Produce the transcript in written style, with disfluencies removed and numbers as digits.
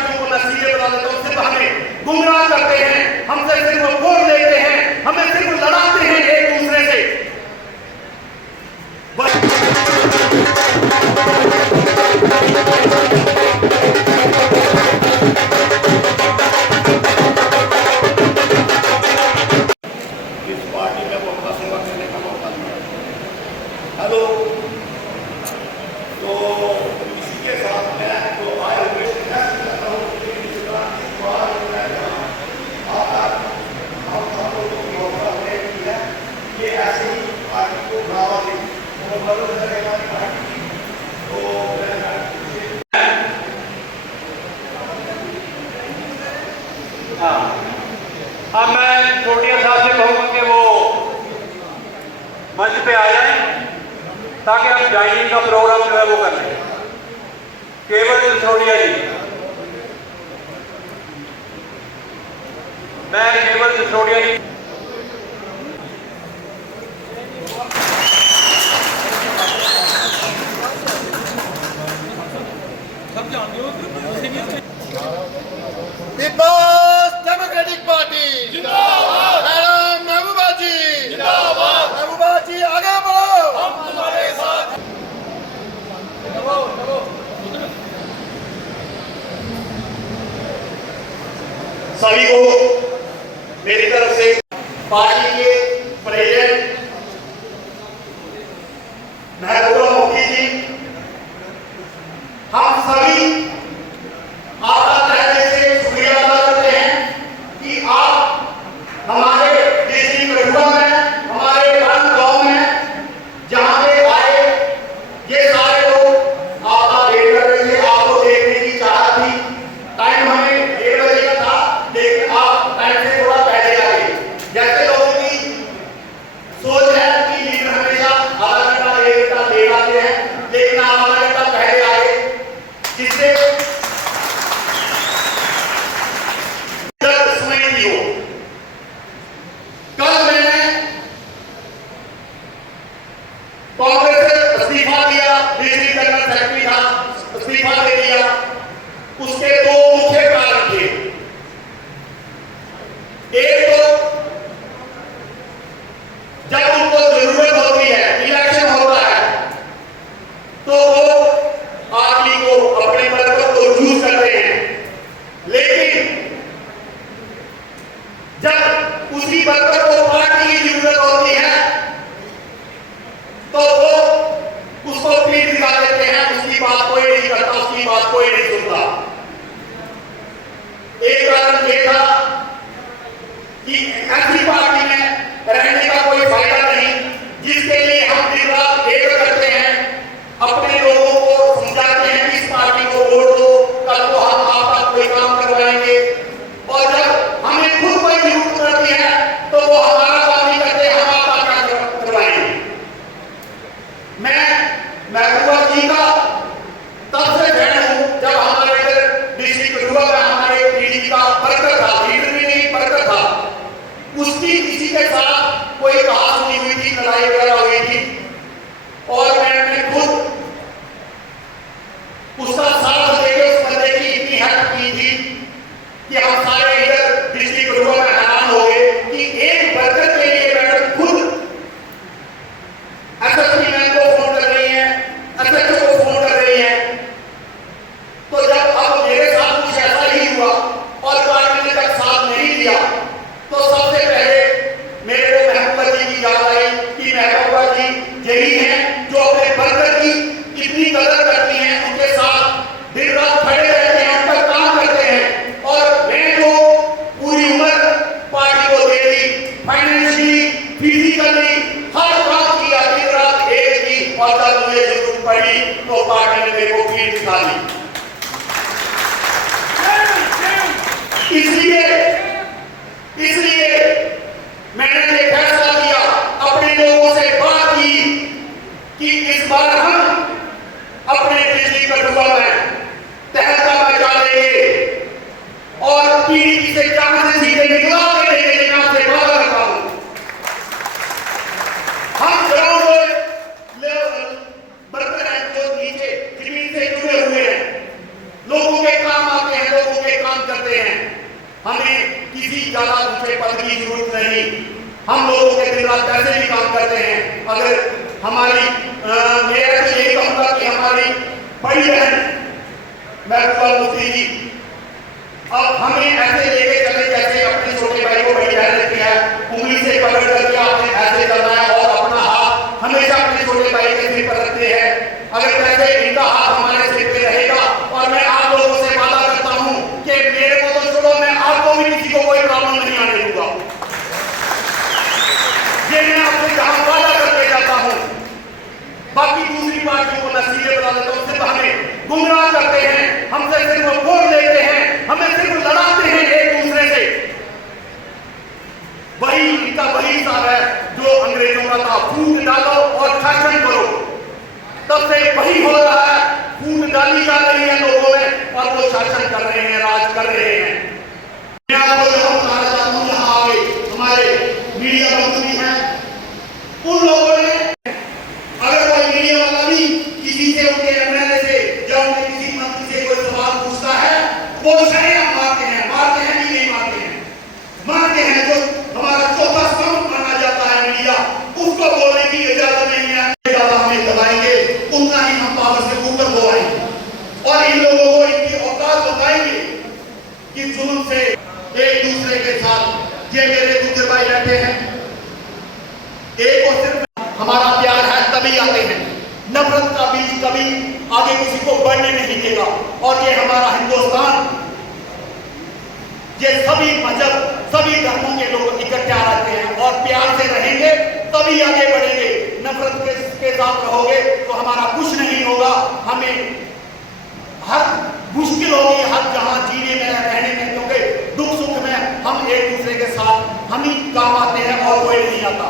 पार्टियों को मैं सीधे बता देता हूं, सिर्फ हमें गुमराह करते हैं, हमसे सिर्फ वोट लेते हैं, हमें सिर्फ लड़ाते हैं एक दूसरे से। इस पार्टी में वो अपना सेवा करने का मौका दिया। हेलो, तो इसी के साथ मैं तो आए हुए ये ऐसे ही पार्टी को बढ़ावा दे और मदद करेगा पार्टी की। तो हाँ, अब मैं छोटिया साहब से कहूँगा कि वो मंच पे आ जाएं ताकि हम ज्वाइनिंग का प्रोग्राम जो है वो कर लें। केवल सिसोदिया जी, मैं केवल सिसोदिया जी पीपल्स डेमोक्रेटिक पार्टी जिंदाबाद। मैडम महबूबा जी जिंदाबाद। महबूबा जी आगे बढ़ो, हम तुम्हारे साथ। सभी को मेरी तरफ से पार्टी के प्रेसिडेंट महबूबा मुफ्ती जी, हम सभी आपका तहे दिल से शुक्रिया अदा करते हैं कि आप हमारे डिस्ट्रिक्ट कठुआ में, हमारे गांव में जहां पे आए, ये सारे लोग आपका वेट कर रहे थे, आपको देखने की चाहत थी। टाइम हमें 1 बजे का था, लेकिन आप टाइम से थोड़ा पहले आ गए। जैसे लोगों की सोच है कि लीडर हमेशा आधा घंटा 1 घंटा लेट आते हैं, लेकिन आप आधा घंटा पहले आए, जिससे कल मैंने कांग्रेस से इस्तीफा दिया, डिस्ट्रिक्ट जनरल सेक्रेटरी था, इस्तीफा दे दिया। उसके 2 मुख्य कारण थे। एक तो जब उनको जरूरत होती है, इलेक्शन होता है, तो वो आदमी को अपने वर्कर को यूज करते हैं, लेकिन जब उसी वर्कर को पार्टी की जरूरत होती है तो वो उसको पीठ दिखा देते हैं, उसकी बात कोई नहीं करता, उसकी बात कोई नहीं सुनता। एक कारण ये था कि ऐसी पार्टी में रहने का कोई फायदा नहीं, जिसके लिए हम दिन रात एक करते हैं, अपने लोगों को समझाते हैं कि इस पार्टी को वोट दो, कल को हम आपका कोई काम करवाएंगे। और जब हमें खुद कोई जरूरत पड़ती है तो वो हमारा काम नहीं करते, हम आपका काम करवाएंगे। मैं महबूबा जी का तब से फैन हूं जब हमारे इधर डिस्ट्रिक्ट कठुआ में हमारे पीढ़ी का बरकत था, लीडर भी नहीं बरकत था, उसकी किसी के साथ कोई कहास नहीं हुई थी, लड़ाई वगैरह हुई थी, और मैंने खुद उसका साथ देकर उस बंदे की इतनी हेल्प की थी कि हम सारे इधर डिस्ट्रिक्ट कठुआ में हैरान हो गए कि एक बरकत के लिए मैडम खुद एसएसपी मैन को फोन कर रही है, एसएचओ को फोन कर रही है। तो जब अब मेरे साथ कुछ ऐसा ही हुआ और पार्टी ने तक साथ नहीं दिया, तो सबसे पहले मेरे को महबूबा जी की याद आई कि महबूबा जी यही हैं जो अपने बरकत की कितनी कदर करती हैं, उनके साथ दिन रात खड़े रहते हैं, उनका काम करते हैं। और मैं जो पूरी उम्र पार्टी को दे दी, फाइनेंशियली, फिजिकली हर काम किया, दिन रात एक की, और जब मुझे जरूरत पड़ी तो पार्टी ने मेरे को पीठ दिखा दी। इसलिए मैंने ये फैसला किया, अपने लोगों से बात की कि इस बार हम अपने डिस्ट्रिक्ट कठुआ में तहलका मचा देंगे और पीढ़ी से जहां से सीधे निकला के देंगे, जहां से वादा करता हूं। हम ग्राउंड लेवल वर्कर हैं जो नीचे जमीन से जुड़े हुए हैं, लोगों के काम आते हैं, लोगों के काम करते हैं। हमें किसी ज्यादा ऊंचे पद की जरूरत नहीं। हम लोगों के दिन रात ऐसे भी काम करते हैं। अगर हमारी मेरा तो यही कहूंगा कि हमारी बड़ी बहन महबूबा मुफ्ती जी अब हमें ऐसे लेके चले जैसे अपने छोटे भाई को बड़ी बहन रहती है, उंगली से पकड़ करके आपने ऐसे चलना है और अपना हाथ हमेशा अपने छोटे भाई के सिर पर रखते हैं। अगर वैसे इनका हाथ हमारे सिर पे रहेगा और मैं आप लोगों से वादा करता हूं कि मेरे को तो छोड़ो, मैं आपको भी किसी को कोई प्रॉब्लम नहीं आने दूंगा। ये मैं आपसे जहां वादा करके जाता हूं। बाकी दूसरी पार्टियों को नसीहत बता देता हूं, सिर्फ हमें गुमराह करते हैं, हमसे सिर्फ वोट लेते हैं, हमें सिर्फ लड़ाते हैं एक दूसरे से। वही इनका वही हिसाब है जो अंग्रेजों का था, फूट डालो और शासन करो। तब से वही हो रहा है, फूट डाली जा रही है लोगों में और वो शासन कर रहे हैं, राज कर रहे हैं। मैं आपको यहां बताना चाहता हूं, यहां आगे हमारे मीडिया बंधु भी हैं, उन लोगों ने अगर कोई मीडिया वाला भी किसी से, उनके एमएलए से या उनके किसी मंत्री से कोई सवाल पूछता है, वो शर्म मारते हैं कि नहीं मारते हैं? मारते हैं। जो हमारा चौथा स्तंभ माना जाता है मीडिया, उसको बोलने की इजाजत नहीं है। ज्यादा हमें दबाएंगे उतना ही हम पावर से ऊपर हो आएंगे और इन लोगों को इनकी औकात बताएंगे कि जुल्म से एक दूसरे के साथ ये मेरे दूसरे भाई रहते हैं, एक और सिर्फ हमारा प्यार है तभी आते हैं। नफरत का बीज कभी आगे किसी को बढ़ने नहीं देगा। और ये हमारा हिंदुस्तान, ये सभी मजहब, सभी धर्मों के लोग इकट्ठे रहते हैं और प्यार से रहेंगे तभी आगे बढ़ेंगे। नफरत के साथ रहोगे तो हमारा कुछ नहीं होगा। हमें हर मुश्किल होगी, हर जहां जीने में, रहने में, क्योंकि दुख सुख में हम एक दूसरे के साथ हम ही काम आते हैं और कोई नहीं आता।